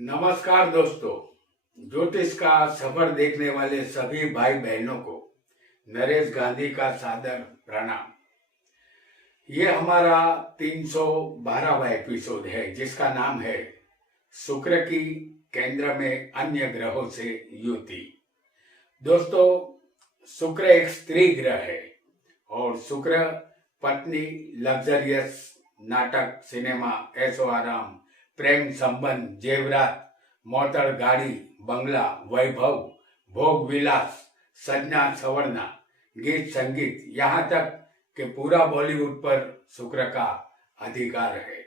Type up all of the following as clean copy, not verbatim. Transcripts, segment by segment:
नमस्कार दोस्तों। ज्योतिष का सफर देखने वाले सभी भाई बहनों को नरेश गांधी का सादर प्रणाम। ये हमारा 312वां एपिसोड है जिसका नाम है शुक्र की केंद्र में अन्य ग्रहों से युति। दोस्तों, शुक्र एक स्त्री ग्रह है और शुक्र पत्नी, लग्जरियस, नाटक, सिनेमा, ऐशो आराम, प्रेम संबंध, जेवरात, मोटर गाड़ी, बंगला, वैभव, भोग विलास, सजना सवरना, गीत संगीत, यहाँ तक कि पूरा बॉलीवुड पर शुक्र का अधिकार है।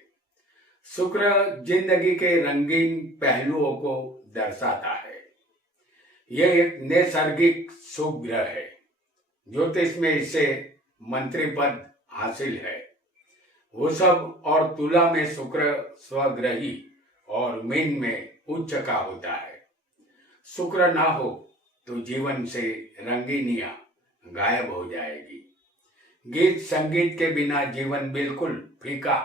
शुक्र जिंदगी के रंगीन पहलुओं को दर्शाता है। यह एक नैसर्गिक शुभ ग्रह है। ज्योतिष में इसे मंत्री पद हासिल है। वृषभ और तुला में शुक्र स्वग्रही और मीन में उच्च का होता है। शुक्र ना हो तो जीवन से रंगीनियां गायब हो जाएगी। गीत संगीत के बिना जीवन बिल्कुल फीका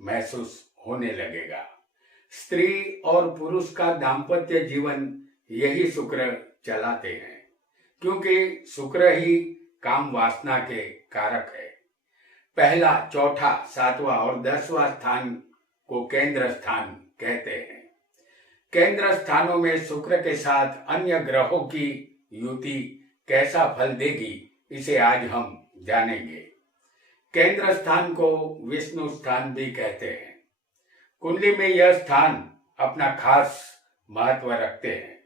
महसूस होने लगेगा। स्त्री और पुरुष का दाम्पत्य जीवन यही शुक्र चलाते हैं, क्योंकि शुक्र ही काम वासना के कारक है। पहला, चौथा, सातवां और 10वां स्थान को केंद्र स्थान कहते हैं। केंद्र स्थानों में शुक्र के साथ अन्य ग्रहों की युति कैसा फल देगी, इसे आज हम जानेंगे। केंद्र स्थान को विष्णु स्थान भी कहते हैं। कुंडली में यह स्थान अपना खास महत्व रखते हैं।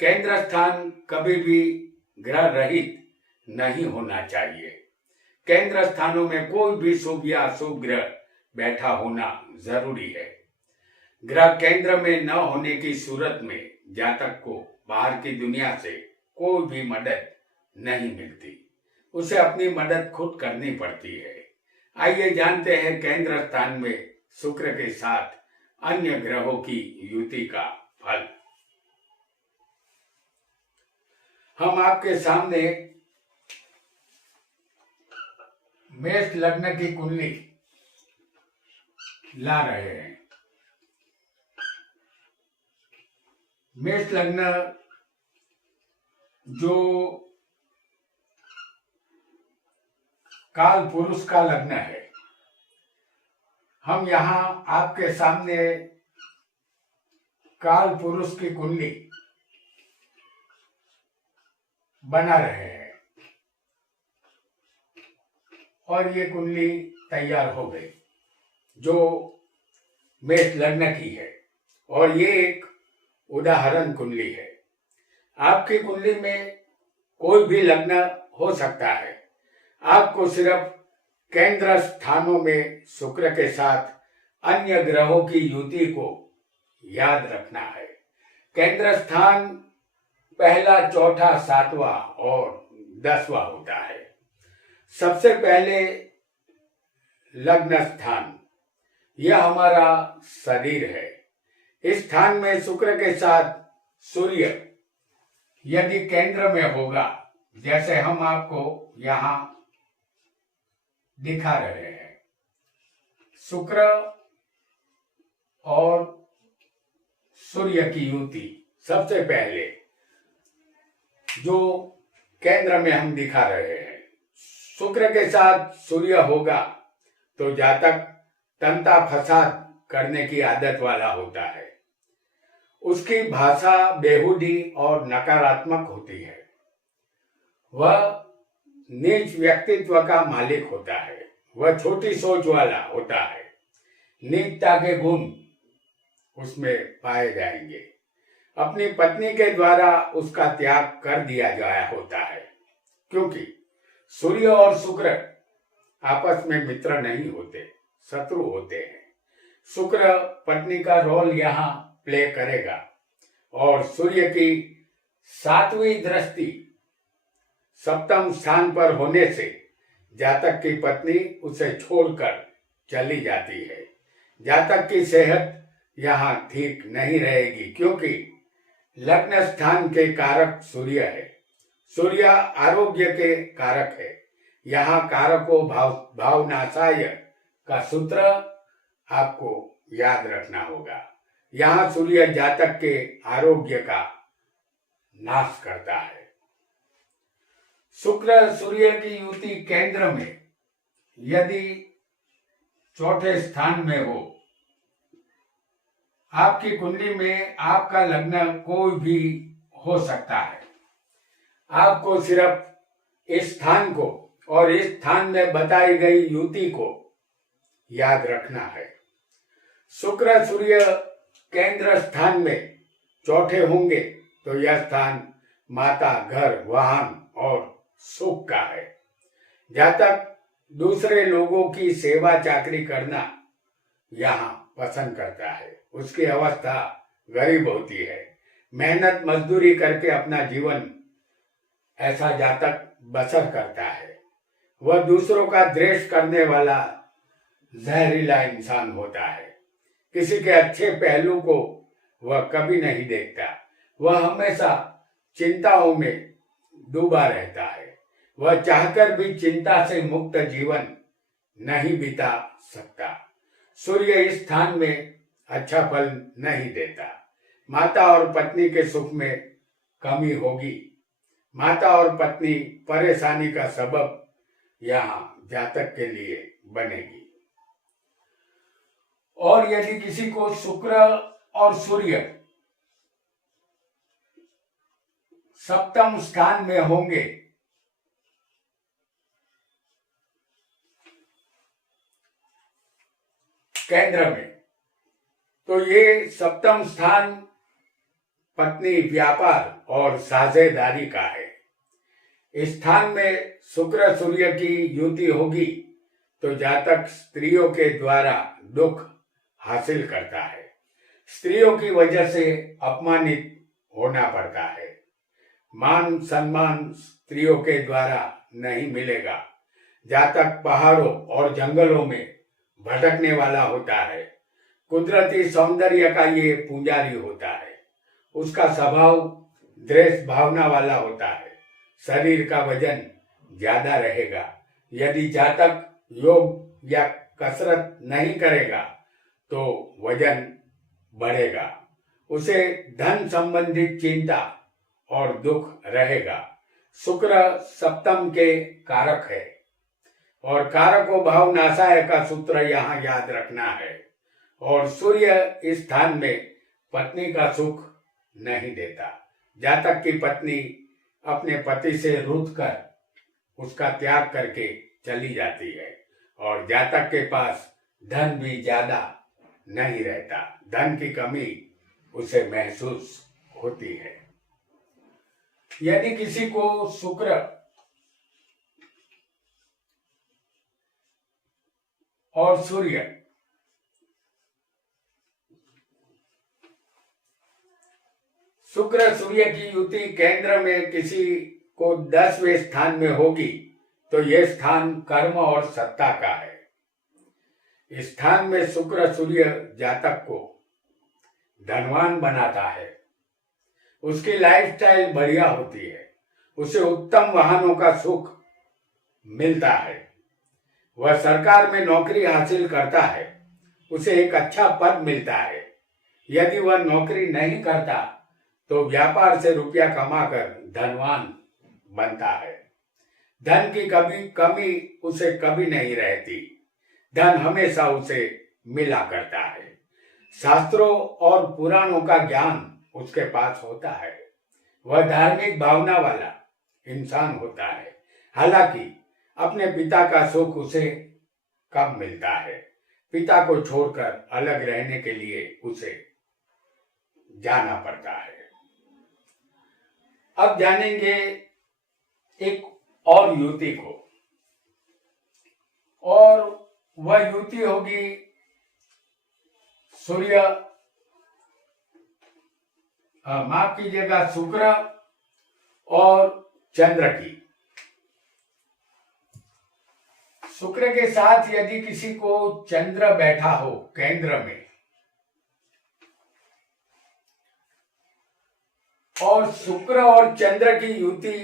केंद्र स्थान कभी भी ग्रह रहित नहीं होना चाहिए। केंद्र स्थानों में कोई भी शुभ या अशुभ ग्रह बैठा होना जरूरी है। ग्रह केंद्र में न होने की सूरत में जातक को बाहर की दुनिया से कोई भी मदद नहीं मिलती। उसे अपनी मदद खुद करनी पड़ती है। आइए जानते हैं केंद्र स्थान में शुक्र के साथ अन्य ग्रहों की युति का फल। हम आपके सामने मेष लग्न की कुंडली ला रहे हैं। मेष लग्न जो काल पुरुष का लग्न है, हम यहां आपके सामने काल पुरुष की कुंडली बना रहे हैं और ये कुंडली तैयार हो गई जो मेष लग्न की है। और ये एक उदाहरण कुंडली है। आपकी कुंडली में कोई भी लग्न हो सकता है। आपको सिर्फ केंद्र स्थानों में शुक्र के साथ अन्य ग्रहों की युति को याद रखना है। केंद्र स्थान पहला, चौथा, सातवां और 10वां होता है। सबसे पहले लग्न स्थान, यह हमारा शरीर है। इस स्थान में शुक्र के साथ सूर्य यदि केंद्र में होगा, जैसे हम आपको यहां दिखा रहे हैं, शुक्र और सूर्य की युति सबसे पहले जो केंद्र में हम दिखा रहे हैं, शुक्र के साथ सूर्य होगा तो जातक तंता फसाद करने की आदत वाला होता है। उसकी भाषा बेहुदी और नकारात्मक होती है। वह नीच व्यक्तित्व का मालिक होता है। वह छोटी सोच वाला होता है। नीचता के गुण उसमें पाए जाएंगे। अपनी पत्नी के द्वारा उसका त्याग कर दिया गया होता है, क्योंकि सूर्य और शुक्र आपस में मित्र नहीं होते, शत्रु होते हैं। शुक्र पत्नी का रोल यहाँ प्ले करेगा और सूर्य की 7वीं दृष्टि सप्तम स्थान पर होने से जातक की पत्नी उसे छोड़कर चली जाती है। जातक की सेहत यहाँ ठीक नहीं रहेगी, क्योंकि लग्न स्थान के कारक सूर्य है। सूर्य आरोग्य के कारक है। यहाँ कारको भावनाशाय का सूत्र आपको याद रखना होगा। यहाँ सूर्य जातक के आरोग्य का नाश करता है। शुक्र सूर्य की युति केंद्र में यदि चौथे स्थान में हो, आपकी कुंडली में आपका लग्न कोई भी हो सकता है। आपको सिर्फ इस स्थान को और इस स्थान में बताई गई युति को याद रखना है। शुक्र सूर्य केंद्र स्थान में चौथे होंगे तो यह स्थान माता, घर, वाहन और सुख का है। जातक दूसरे लोगों की सेवा चाकरी करना यहाँ पसंद करता है। उसकी अवस्था गरीब होती है। मेहनत मजदूरी करके अपना जीवन ऐसा जातक बसर करता है। वह दूसरों का द्वेष करने वाला जहरीला इंसान होता है। किसी के अच्छे पहलू को वह कभी नहीं देखता। वह हमेशा चिंताओं में डूबा रहता है। वह चाहकर भी चिंता से मुक्त जीवन नहीं बिता सकता। सूर्य इस स्थान में अच्छा फल नहीं देता। माता और पत्नी के सुख में कमी होगी। माता और पत्नी परेशानी का सबब यहाँ जातक के लिए बनेगी। और यदि किसी को शुक्र और सूर्य सप्तम स्थान में होंगे केंद्र में, तो ये सप्तम स्थान पत्नी, व्यापार और साझेदारी का है। इस स्थान में शुक्र सूर्य की युति होगी तो जातक स्त्रियों के द्वारा दुख हासिल करता है। स्त्रियों की वजह से अपमानित होना पड़ता है। मान सम्मान स्त्रियों के द्वारा नहीं मिलेगा। जातक पहाड़ों और जंगलों में भटकने वाला होता है। कुदरती सौंदर्य का ये पुजारी होता है। उसका स्वभाव द्वेष भावना वाला होता है। शरीर का वजन ज्यादा रहेगा। यदि जातक योग या कसरत नहीं करेगा तो वजन बढ़ेगा। उसे धन संबंधित चिंता और दुख रहेगा। शुक्र सप्तम के कारक है और कारको भाव नाशाय का सूत्र यहाँ याद रखना है। और सूर्य इस स्थान में पत्नी का सुख नहीं देता। जातक की पत्नी अपने पति से रूठ कर उसका त्याग करके चली जाती है और जातक के पास धन भी ज्यादा नहीं रहता। धन की कमी उसे महसूस होती है। यदि किसी को शुक्र और सूर्य शुक्र सूर्य की युति केंद्र में किसी को 10वें स्थान में होगी तो यह स्थान कर्म और सत्ता का है। इस स्थान में शुक्र सूर्य जातक को धनवान बनाता है। उसकी लाइफस्टाइल बढ़िया होती है। उसे उत्तम वाहनों का सुख मिलता है। वह सरकार में नौकरी हासिल करता है। उसे एक अच्छा पद मिलता है। यदि वह नौकरी नहीं करता तो व्यापार से रुपया कमाकर धनवान बनता है। धन की कमी उसे कभी नहीं रहती। धन हमेशा उसे मिला करता है। शास्त्रों और पुराणों का ज्ञान उसके पास होता है। वह धार्मिक भावना वाला इंसान होता है। हालांकि अपने पिता का सुख उसे कम मिलता है। पिता को छोड़कर अलग रहने के लिए उसे जाना पड़ता है। अब जानेंगे एक और युति को, और वह युति होगी सूर्य माफ कीजिएगा शुक्र और चंद्र की। शुक्र के साथ यदि किसी को चंद्र बैठा हो केंद्र में और शुक्र और चंद्र की युति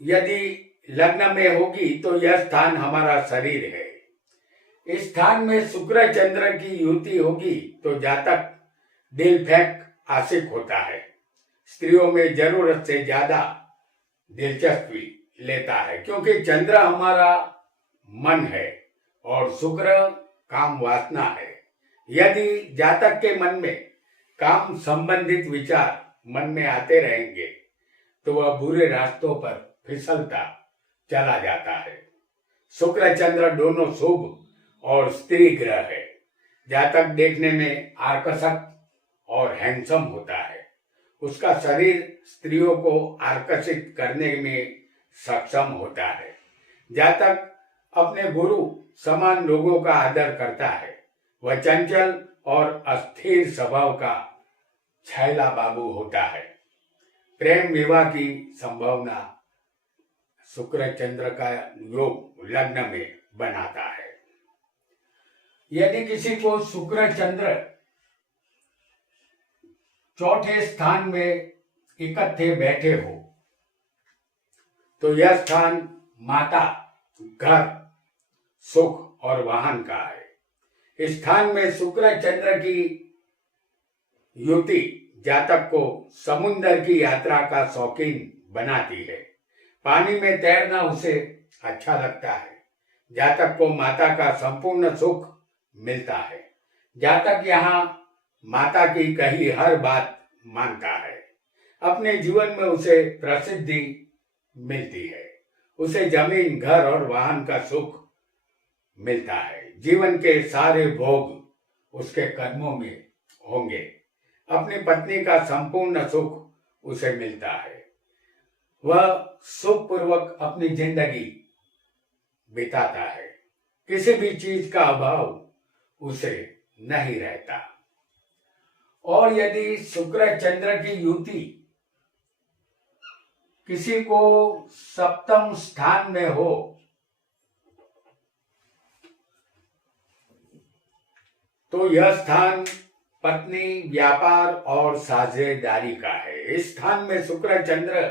यदि लग्न में होगी तो यह स्थान हमारा शरीर है। इस स्थान में शुक्र चंद्र की युति होगी तो जातक दिल फेंक आशिक होता है, स्त्रियों में जरूरत से ज्यादा दिलचस्पी लेता है, क्योंकि चंद्र हमारा मन है और शुक्र काम वासना है। यदि जातक के मन में काम संबंधित विचार मन में आते रहेंगे तो वह बुरे रास्तों पर फिसलता चला जाता है। शुक्र चंद्र दोनों शुभ और स्त्री ग्रह है। जातक देखने में आकर्षक और हैंडसम होता है। उसका शरीर स्त्रियों को आकर्षित करने में सक्षम होता है। जातक अपने गुरु समान लोगों का आदर करता है। वह चंचल और अस्थिर स्वभाव का छैला बाबू होता है। प्रेम विवाह की संभावना शुक्र चंद्र का योग लग्न में बनाता है। यदि किसी को शुक्र चंद्र चौथे स्थान में इकट्ठे बैठे हो तो यह स्थान माता, घर, सुख और वाहन का है। इस स्थान में शुक्र चंद्र की युति जातक को समुद्र की यात्रा का शौकीन बनाती है। पानी में तैरना उसे अच्छा लगता है। जातक को माता का संपूर्ण सुख मिलता है। जातक यहाँ माता की कही हर बात मानता है। अपने जीवन में उसे प्रसिद्धि मिलती है। उसे जमीन, घर और वाहन का सुख मिलता है। जीवन के सारे भोग उसके कदमों में होंगे। अपनी पत्नी का संपूर्ण सुख उसे मिलता है। वह सुखपूर्वक अपनी जिंदगी बिताता है। किसी भी चीज का अभाव उसे नहीं रहता। और यदि शुक्र चंद्र की युति किसी को सप्तम स्थान में हो तो यह स्थान पत्नी, व्यापार और साझेदारी का है। इस स्थान में शुक्र चंद्र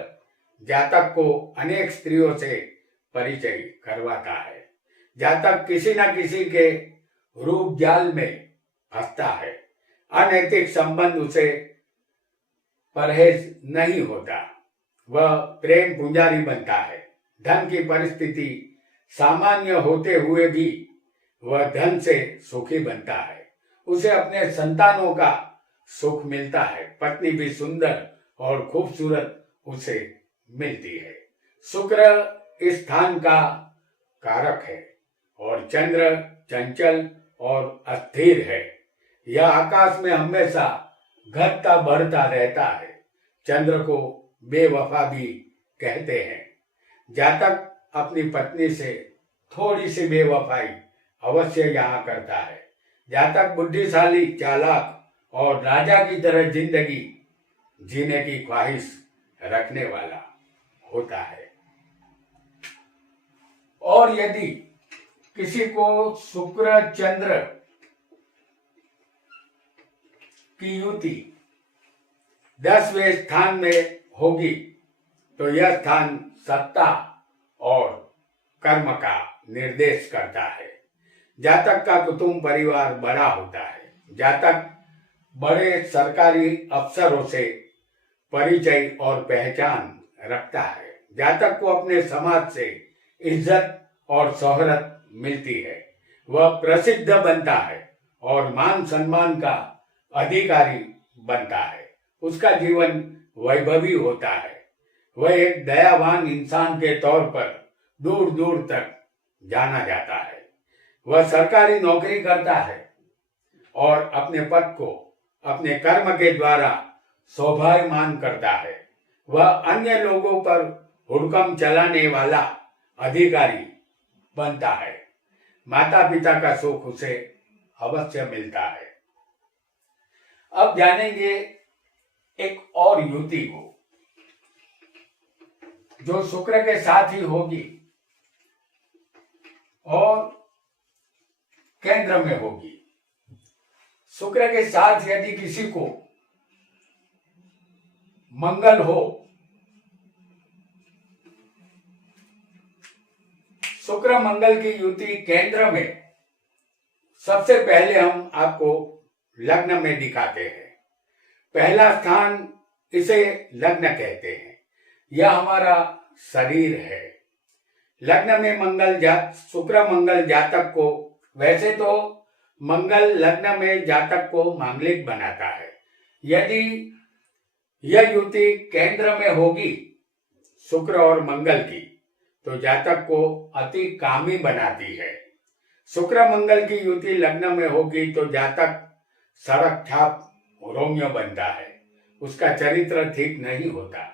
जातक को अनेक स्त्रियों से परिचय करवाता है। जातक किसी न किसी के रूप जाल में फंसता है। अनैतिक संबंध उसे परहेज नहीं होता। वह प्रेम पुंजारी बनता है। धन की परिस्थिति सामान्य होते हुए भी वह धन से सुखी बनता है। उसे अपने संतानों का सुख मिलता है। पत्नी भी सुंदर और खूबसूरत उसे मिलती है। शुक्र इस स्थान का कारक है और चंद्र चंचल और अस्थिर है। यह आकाश में हमेशा घटता बढ़ता रहता है। चंद्र को बेवफा भी कहते हैं। जातक अपनी पत्नी से थोड़ी सी बेवफाई अवश्य यहाँ करता है। जातक बुद्धिशाली, चालाक और राजा की तरह जिंदगी जीने की ख्वाहिश रखने वाला होता है। और यदि किसी को शुक्र चंद्र की युति 10वें स्थान में होगी तो यह स्थान सत्ता और कर्म का निर्देश करता है। जातक का कुटुंब परिवार बड़ा होता है। जातक बड़े सरकारी अफसरों से परिचय और पहचान रखता है। जातक को अपने समाज से इज्जत और शोहरत मिलती है। वह प्रसिद्ध बनता है और मान सम्मान का अधिकारी बनता है। उसका जीवन वैभवी होता है। वह एक दयावान इंसान के तौर पर दूर दूर तक जाना जाता है। वह सरकारी नौकरी करता है और अपने पद को अपने कर्म के द्वारा शोभायमान करता है। वह अन्य लोगों पर हुक्म चलाने वाला अधिकारी बनता है। माता पिता का सुख उसे अवश्य मिलता है। अब जानेंगे एक और युति को जो शुक्र के साथ ही होगी और केंद्र में होगी। शुक्र के साथ यदि किसी को मंगल हो, शुक्र मंगल की युति केंद्र में सबसे पहले हम आपको लग्न में दिखाते हैं। पहला स्थान इसे लग्न कहते हैं। यह हमारा शरीर है। लग्न में शुक्र मंगल जातक को, वैसे तो मंगल लग्न में जातक को मांगलिक बनाता है। यदि यह युति केंद्र में होगी शुक्र और मंगल की, तो जातक को अति कामी बनाती है। शुक्र मंगल की युति लग्न में होगी तो जातक सड़क छाप रोमियो बनता है। उसका चरित्र ठीक नहीं होता।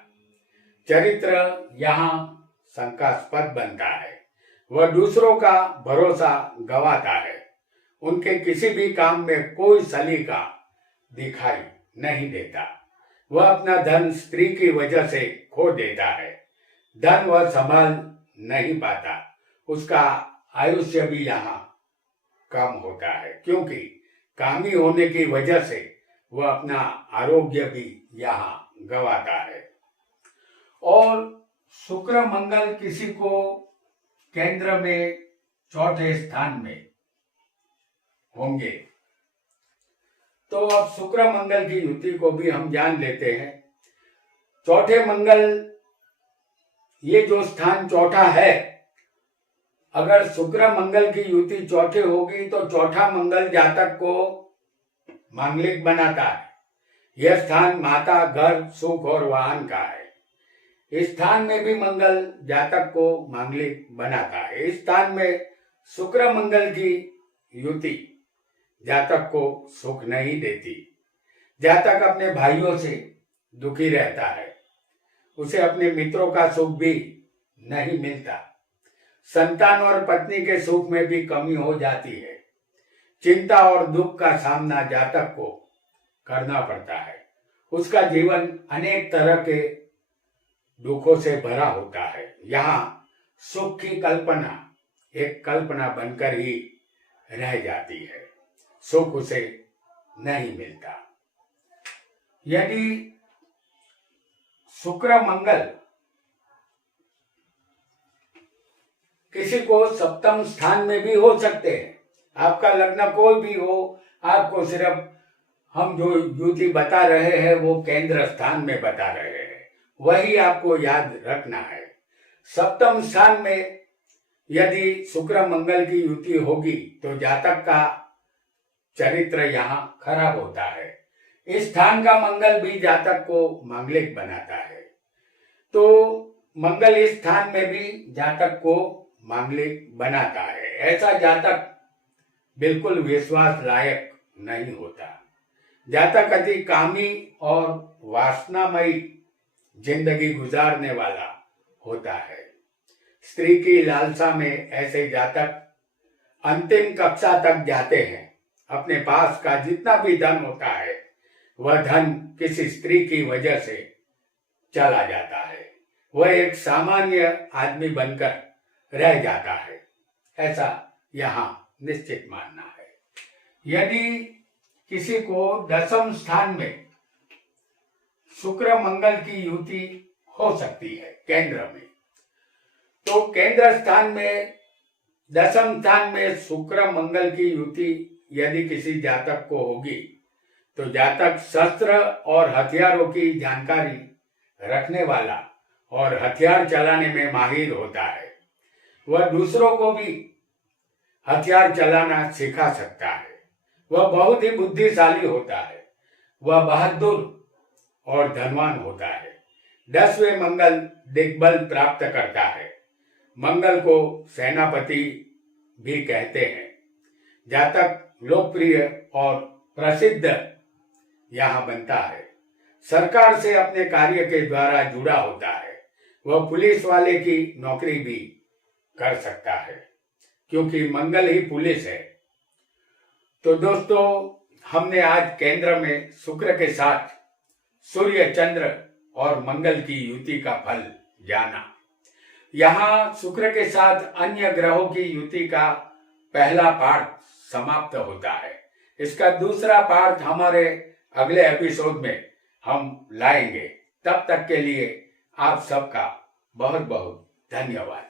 चरित्र यहाँ शंकास्पद बनता है। वह दूसरों का भरोसा गंवाता है। उनके किसी भी काम में कोई सलीका दिखाई नहीं देता। वह अपना धन स्त्री की वजह से खो देता है। धन वह संभाल नहीं पाता। उसका आयुष्य भी यहाँ कम होता है, क्योंकि कामी होने की वजह से वह अपना आरोग्य भी यहाँ गंवाता है। और शुक्र मंगल किसी को केंद्र में चौथे स्थान में होंगे, तो अब शुक्र मंगल की युति को भी हम जान लेते हैं। चौथे मंगल, ये जो स्थान चौथा है, अगर शुक्र मंगल की युति चौथे होगी तो चौथा मंगल जातक को मांगलिक बनाता है। यह स्थान माता, घर, सुख और वाहन का है। इस स्थान में भी मंगल जातक को मांगलिक बनाता है। इस स्थान में शुक्र मंगल की युति जातक को सुख नहीं देती। जातक अपने भाइयों से दुखी रहता है। उसे अपने मित्रों का सुख भी नहीं मिलता। संतान और पत्नी के सुख में भी कमी हो जाती है। चिंता और दुख का सामना जातक को करना पड़ता है। उसका जीवन अनेक तरह के दुखों से भरा होता है। यहाँ सुख की कल्पना एक कल्पना बनकर ही रह जाती है। सुख उसे नहीं मिलता। यदि शुक्र मंगल किसी को सप्तम स्थान में भी हो सकते हैं। आपका लग्न कोई भी हो, आपको सिर्फ हम जो युति बता रहे हैं वो केंद्र स्थान में बता रहे हैं, वही आपको याद रखना है। सप्तम स्थान में यदि शुक्र मंगल की युति होगी तो जातक का चरित्र यहाँ खराब होता है। इस स्थान का मंगल भी जातक को मांगलिक बनाता है। तो मंगल इस स्थान में भी जातक को मांगलिक बनाता है। ऐसा जातक बिल्कुल विश्वास लायक नहीं होता। जातक अति कामी और वासनामयी जिंदगी गुजारने वाला होता है। स्त्री की लालसा में ऐसे जातक अंतिम कक्षा तक जाते हैं। अपने पास का जितना भी धन होता है वह धन किसी स्त्री की वजह से चला जाता है। वह एक सामान्य आदमी बनकर रह जाता है। ऐसा यहाँ निश्चित मानना है। यदि किसी को दसम स्थान में शुक्र मंगल की युति हो सकती है केंद्र में, तो केंद्र स्थान में दसम स्थान में शुक्र मंगल की युति यदि किसी जातक को होगी तो जातक शस्त्र और हथियारों की जानकारी रखने वाला और हथियार चलाने में माहिर होता है। वह दूसरों को भी हथियार चलाना सिखा सकता है। वह बहुत ही बुद्धिशाली होता है। वह बहादुर और धनवान होता है। 10वें मंगल दिग्बल प्राप्त करता है। मंगल को सेनापति भी कहते हैं। जातक लोकप्रिय और प्रसिद्ध यहाँ बनता है। सरकार से अपने कार्य के द्वारा जुड़ा होता है। वह पुलिस वाले की नौकरी भी कर सकता है, क्योंकि मंगल ही पुलिस है। तो दोस्तों, हमने आज केंद्र में शुक्र के साथ सूर्य, चंद्र और मंगल की युति का फल जाना। यहाँ शुक्र के साथ अन्य ग्रहों की युति का पहला पाठ समाप्त होता है। इसका दूसरा पार्ट हमारे अगले एपिसोड में हम लाएंगे। तब तक के लिए आप सबका बहुत बहुत धन्यवाद।